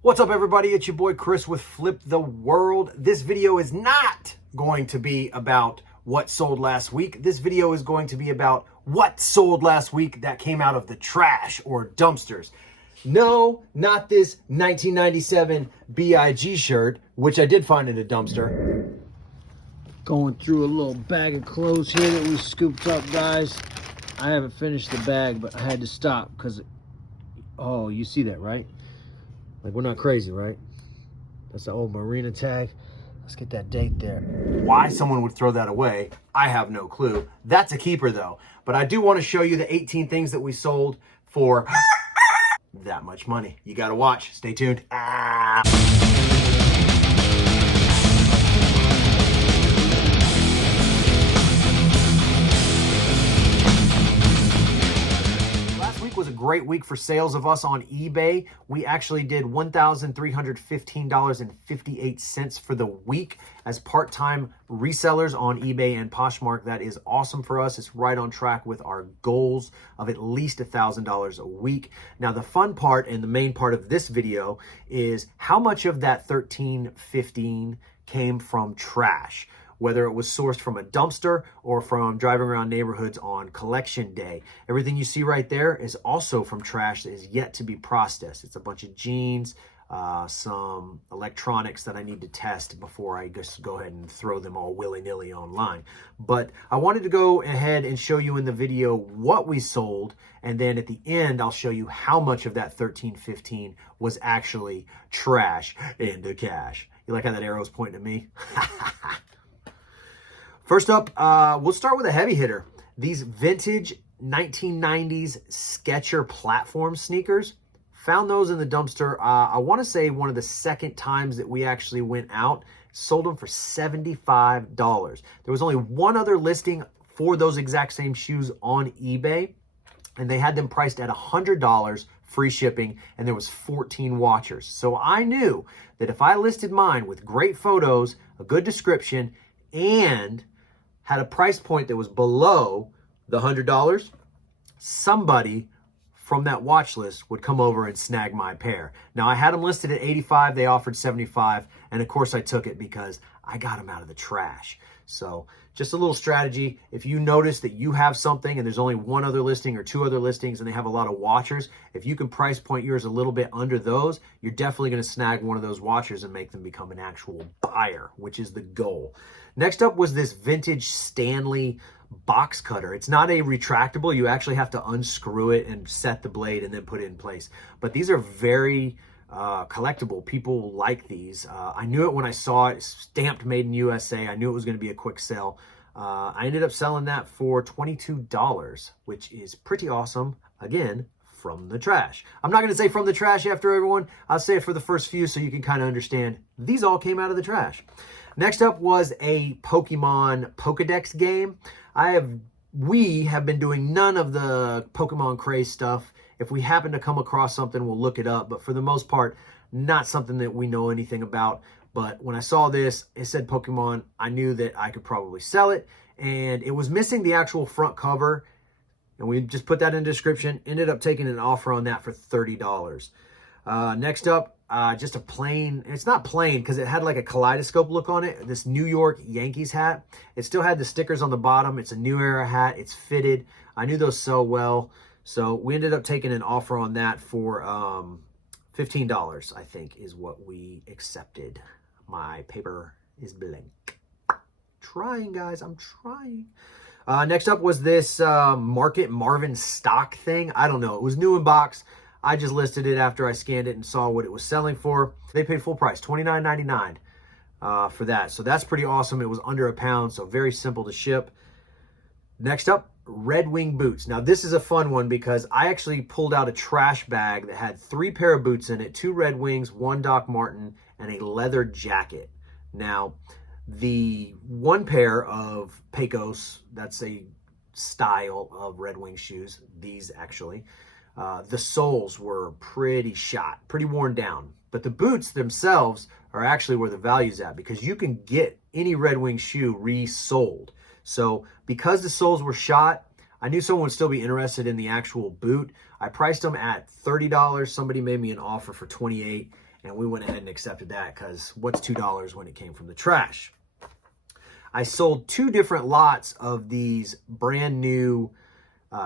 What's up, everybody? It's your boy Chris with Flip the World. This video is not going to be about what sold last week. This video is going to be about what sold last week that came out of the trash or dumpsters. No, not this 1997 BIG shirt, which I did find in a dumpster. Going through a little bag of clothes here that we scooped up, guys. I haven't finished the bag, but I had to stop because, oh, you see that, right? Like, we're not crazy, right? That's the old Marina tag. Let's get that date there. Why someone would throw that away, I have no clue. That's a keeper, though. But I do want to show you the 18 things that we sold for that much money. You got to watch. Stay tuned. Was a great week for sales of us on eBay. We actually did $1,315.58 for the week as part-time resellers on eBay and Poshmark. That is awesome for us. It's right on track with our goals of at least $1,000 a week. Now, the fun part and the main part of this video is how much of that $1,315 came from trash, whether it was sourced from a dumpster or from driving around neighborhoods on collection day. Everything you see right there is also from trash that is yet to be processed. It's a bunch of jeans, some electronics that I need to test before I just go ahead and throw them all willy-nilly online. But I wanted to go ahead and show you in the video what we sold, and then at the end, I'll show you how much of that $1,315 was actually trash into cash. You like how that arrow's pointing at me? First up, we'll start with a heavy hitter. These vintage 1990s Skechers platform sneakers. Found those in the dumpster. I want to say one of the second times that we actually went out. Sold them for $75. There was only one other listing for those exact same shoes on eBay, and they had them priced at $100, free shipping, and there was 14 watchers. So I knew that if I listed mine with great photos, a good description, and had a price point that was below the $100, somebody from that watch list would come over and snag my pair. Now, I had them listed at $85, they offered $75, and of course I took it because I got them out of the trash. So just a little strategy. If you notice that you have something and there's only one other listing or two other listings and they have a lot of watchers, if you can price point yours a little bit under those, you're definitely going to snag one of those watchers and make them become an actual buyer, which is the goal. Next up was this vintage Stanley box cutter. It's not a retractable. You actually have to unscrew it and set the blade and then put it in place. But these are very collectible. People like these. I knew it when I saw it, stamped made in USA. I knew it was going to be a quick sell. I ended up selling that for $22, which is pretty awesome. Again, from the trash. I'm not going to say from the trash after everyone. I'll say it for the first few so you can kind of understand. These all came out of the trash. Next up was a Pokemon Pokedex game. We have been doing none of the Pokemon craze stuff. If we happen to come across something, we'll look it up. But for the most part, not something that we know anything about. But when I saw this, it said Pokemon, I knew that I could probably sell it. And it was missing the actual front cover. And we just put that in the description. Ended up taking an offer on that for $30. Next up, just a plain, it's not plain because it had like a kaleidoscope look on it. This New York Yankees hat. It still had the stickers on the bottom. It's a new era hat. It's fitted. I knew those sell well. So we ended up taking an offer on that for $15, I think, is what we accepted. My paper is blank. Trying, guys. I'm trying. Next up was this Marvin stock thing. I don't know. It was new in box. I just listed it after I scanned it and saw what it was selling for. They paid full price, $29.99 for that. So that's pretty awesome. It was under £1, so very simple to ship. Next up, Red Wing boots. Now, this is a fun one because I actually pulled out a trash bag that had 3 pair of boots in it, 2 Red Wings, 1 Doc Martin, and a leather jacket. Now, the one pair of Pecos, that's a style of Red Wing shoes, these actually, the soles were pretty shot, pretty worn down. But the boots themselves are actually where the value's at because you can get any Red Wing shoe resold. So because the soles were shot, I knew someone would still be interested in the actual boot. I priced them at $30. Somebody made me an offer for $28, and we went ahead and accepted that because what's $2 when it came from the trash? I sold 2 different lots of these brand new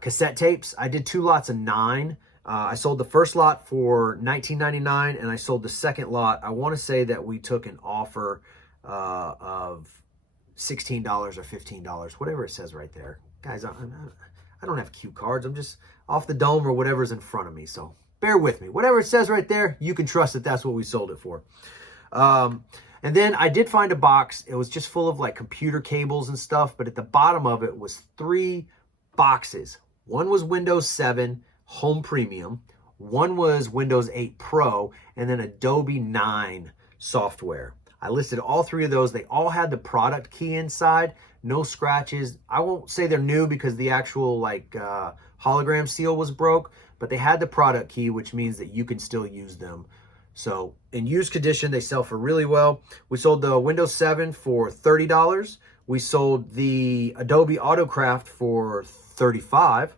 cassette tapes. I did 2 lots of 9. I sold the first lot for $19.99, and I sold the second lot. I want to say that we took an offer of $16 or $15, whatever it says right there. Guys, I don't have cue cards. I'm just off the dome or whatever's in front of me, so bear with me. Whatever it says right there, you can trust that that's what we sold it for. And then I did find a box. It was just full of like computer cables and stuff, but at the bottom of it was 3 boxes. One was Windows 7 Home Premium, one was Windows 8 Pro, and then Adobe 9 software. I listed all 3 of those. They all had the product key inside, no scratches. I won't say they're new because the actual like hologram seal was broke, but they had the product key, which means that you can still use them. So in used condition, they sell for really well. We sold the Windows 7 for $30. We sold the Adobe Autocraft for $35.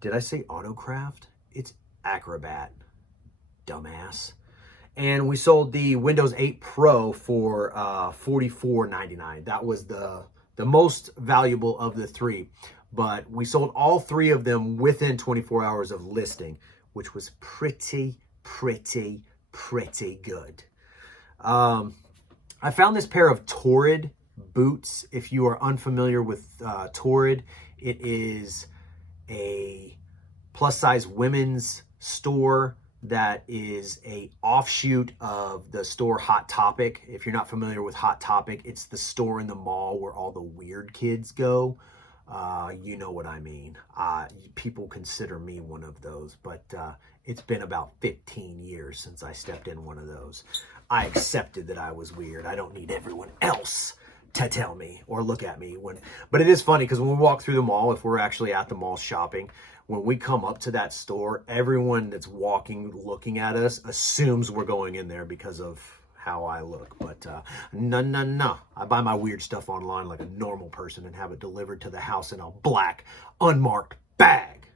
Did I say Autocraft? It's Acrobat, dumbass. And we sold the Windows 8 Pro for $44.99. That was the most valuable of the 3. But we sold all 3 of them within 24 hours of listing, which was pretty good. I found this pair of Torrid Boots. If you are unfamiliar with Torrid, it is a plus size women's store that is a offshoot of the store Hot Topic. If you're not familiar with Hot Topic, it's the store in the mall where all the weird kids go. You know what I mean. People consider me one of those, but it's been about 15 years since I stepped in one of those. I accepted that I was weird. I don't need everyone else to tell me or look at me. But it is funny because when we walk through the mall, if we're actually at the mall shopping, when we come up to that store, everyone that's walking, looking at us, assumes we're going in there because of how I look. But no. I buy my weird stuff online like a normal person and have it delivered to the house in a black, unmarked bag.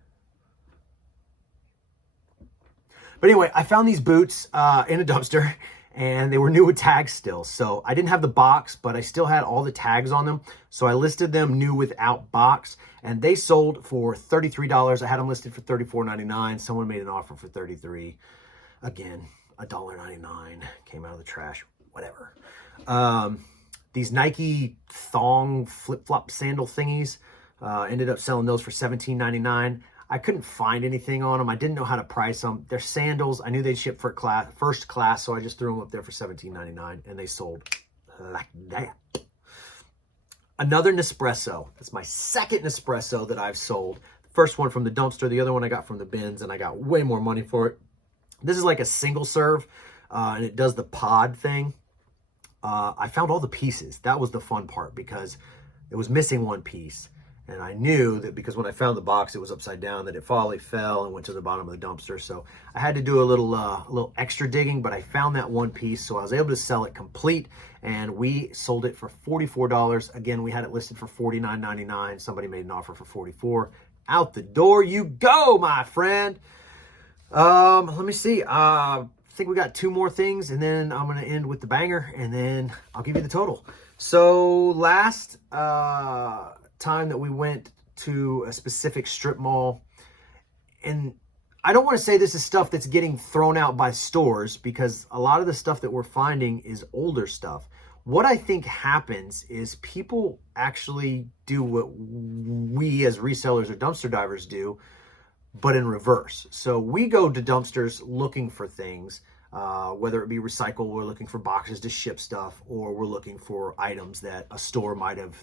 But anyway, I found these boots in a dumpster, and they were new with tags still. So I didn't have the box, but I still had all the tags on them. So I listed them new without box, and they sold for $33. I had them listed for $34.99. Someone made an offer for $33. Again, $1.99 came out of the trash, whatever. These Nike thong flip-flop sandal thingies, ended up selling those for $17.99. I couldn't find anything on them. I didn't know how to price them. They're sandals. I knew they'd ship for first class, so I just threw them up there for $17.99, and they sold like that. Another Nespresso. That's my second Nespresso that I've sold. First one from the dumpster. The other one I got from the bins, and I got way more money for it. This is like a single serve, and it does the pod thing. I found all the pieces. That was the fun part because it was missing one piece. And I knew that because when I found the box, it was upside down, that it probably fell and went to the bottom of the dumpster. So I had to do a little extra digging, but I found that one piece. So I was able to sell it complete, and we sold it for $44. Again, we had it listed for $49.99. Somebody made an offer for $44. Out the door you go, my friend. Let me see. I think we got 2 more things, and then I'm going to end with the banger, and then I'll give you the total. So last time that we went to a specific strip mall, and I don't want to say this is stuff that's getting thrown out by stores, because a lot of the stuff that we're finding is older stuff. What I think happens is people actually do what we as resellers or dumpster divers do, but in reverse. So we go to dumpsters looking for things, whether it be recycle, we're looking for boxes to ship stuff, or we're looking for items that a store might have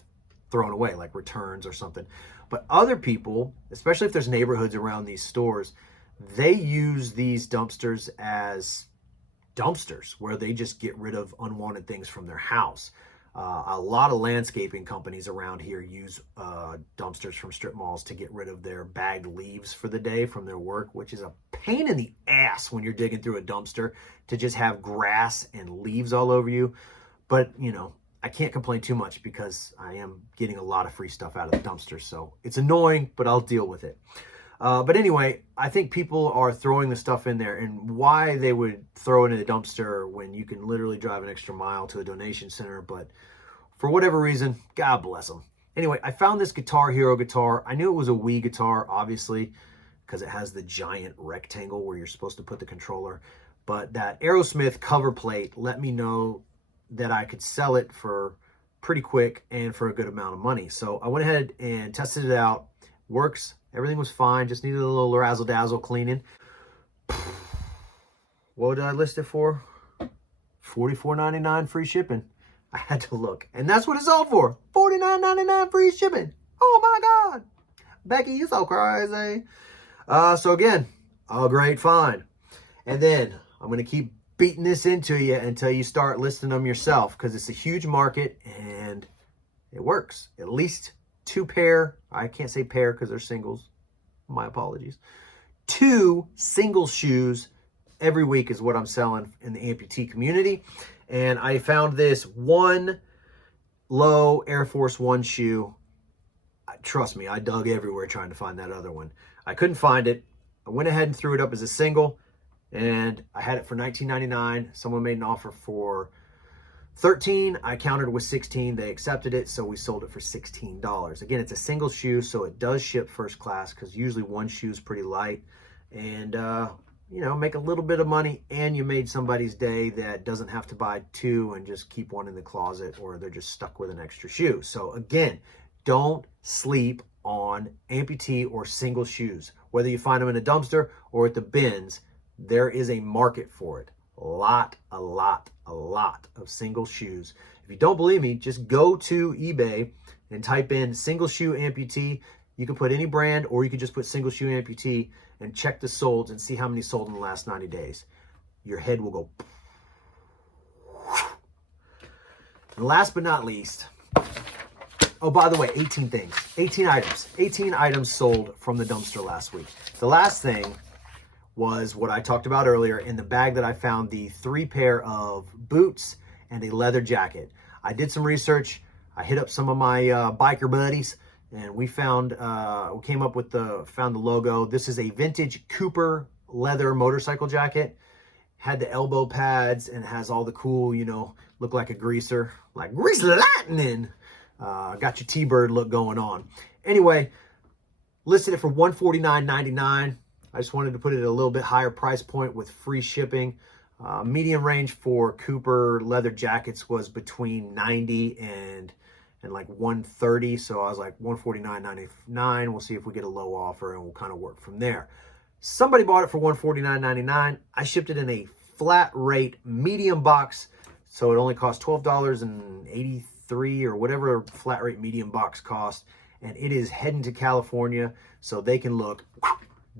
thrown away, like returns or something. But other people, especially if there's neighborhoods around these stores, they use these dumpsters as dumpsters where they just get rid of unwanted things from their house. A lot of landscaping companies around here use dumpsters from strip malls to get rid of their bagged leaves for the day from their work, which is a pain in the ass when you're digging through a dumpster to just have grass and leaves all over you. But, you know, I can't complain too much because I am getting a lot of free stuff out of the dumpster. So it's annoying, but I'll deal with it. But anyway, I think people are throwing the stuff in there, and why they would throw it in a dumpster when you can literally drive an extra mile to a donation center. But for whatever reason, God bless them. Anyway, I found this Guitar Hero guitar. I knew it was a Wii guitar, obviously, because it has the giant rectangle where you're supposed to put the controller. But that Aerosmith cover plate let me know that I could sell it for pretty quick and for a good amount of money. So I went ahead and tested it out. Works. Everything was fine. Just needed a little razzle-dazzle cleaning. What did I list it for? $44.99 free shipping. I had to look. And that's what it sold for. $49.99 free shipping. Oh my God. Becky, you so crazy. So again, a great find. And then I'm going to keep beating this into you until you start listing them yourself, because it's a huge market and it works. At least 2 pair. I can't say pair because they're singles. My apologies. 2 single shoes every week is what I'm selling in the amputee community. And I found this one low Air Force One shoe. Trust me, I dug everywhere trying to find that other one. I couldn't find it. I went ahead and threw it up as a single, and I had it for $19.99. Someone made an offer for $13. I countered with $16. They accepted it, so we sold it for $16. Again, it's a single shoe, so it does ship first class, because usually one shoe is pretty light. And you know, make a little bit of money, and you made somebody's day that doesn't have to buy 2 and just keep one in the closet, or they're just stuck with an extra shoe. So again, don't sleep on amputee or single shoes. Whether you find them in a dumpster or at the bins, there is a market for it. A lot of single shoes. If you don't believe me, just go to eBay and type in single shoe amputee. You can put any brand, or you can just put single shoe amputee and check the solds and see how many sold in the last 90 days. Your head will go. And last but not least, oh, by the way, 18 things, 18 items, 18 items sold from the dumpster last week. The last thing was what I talked about earlier. In the bag that I found, the 3 pair of boots and a leather jacket. I did some research. I hit up some of my biker buddies, and we found, we came up with found the logo. This is a vintage Cooper leather motorcycle jacket. Had the elbow pads and has all the cool, you know, look like a greaser, like grease lightning. Got your T-Bird look going on. Anyway, listed it for $149.99. I just wanted to put it at a little bit higher price point with free shipping. Medium range for Cooper leather jackets was between 90 and like 130. So I was like $149.99. We'll see if we get a low offer, and we'll kind of work from there. Somebody bought it for $149.99. I shipped it in a flat rate medium box, so it only cost $12.83 or whatever flat rate medium box cost. And it is heading to California, so they can look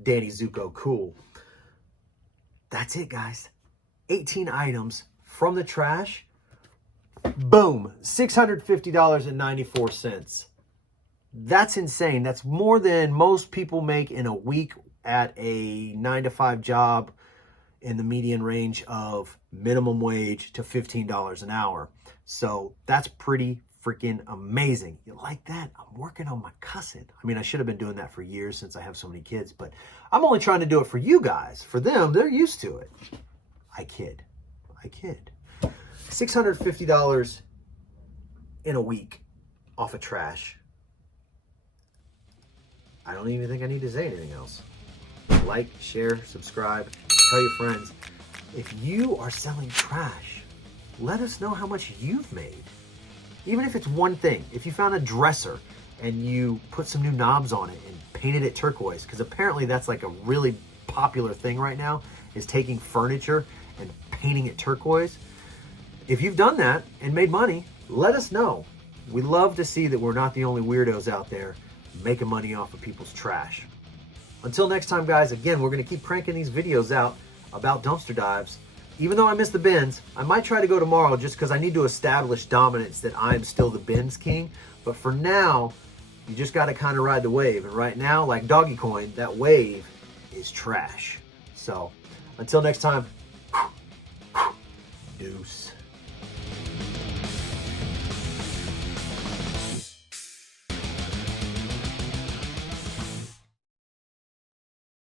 Danny Zuko cool. That's it, guys. 18 items from the trash. Boom, $650.94. That's insane. That's more than most people make in a week at a 9-to-5 job in the median range of minimum wage to $15 an hour. So that's pretty freaking amazing. You like that? I'm working on my cussing. I mean, I should have been doing that for years since I have so many kids, but I'm only trying to do it for you guys. For them, they're used to it. I kid. $650 in a week off of trash. I don't even think I need to say anything else. Like, share, subscribe, tell your friends. If you are selling trash, let us know how much you've made. Even if it's one thing. If you found a dresser and you put some new knobs on it and painted it turquoise, because apparently that's like a really popular thing right now, is taking furniture and painting it turquoise. If you've done that and made money, let us know. We love to see that we're not the only weirdos out there making money off of people's trash. Until next time, guys, again, we're going to keep cranking these videos out about dumpster dives. Even though I missed the bins, I might try to go tomorrow just because I need to establish dominance that I'm still the bins king. But for now, you just got to kind of ride the wave. And right now, like Doggy Coin, that wave is trash. So until next time, deuce.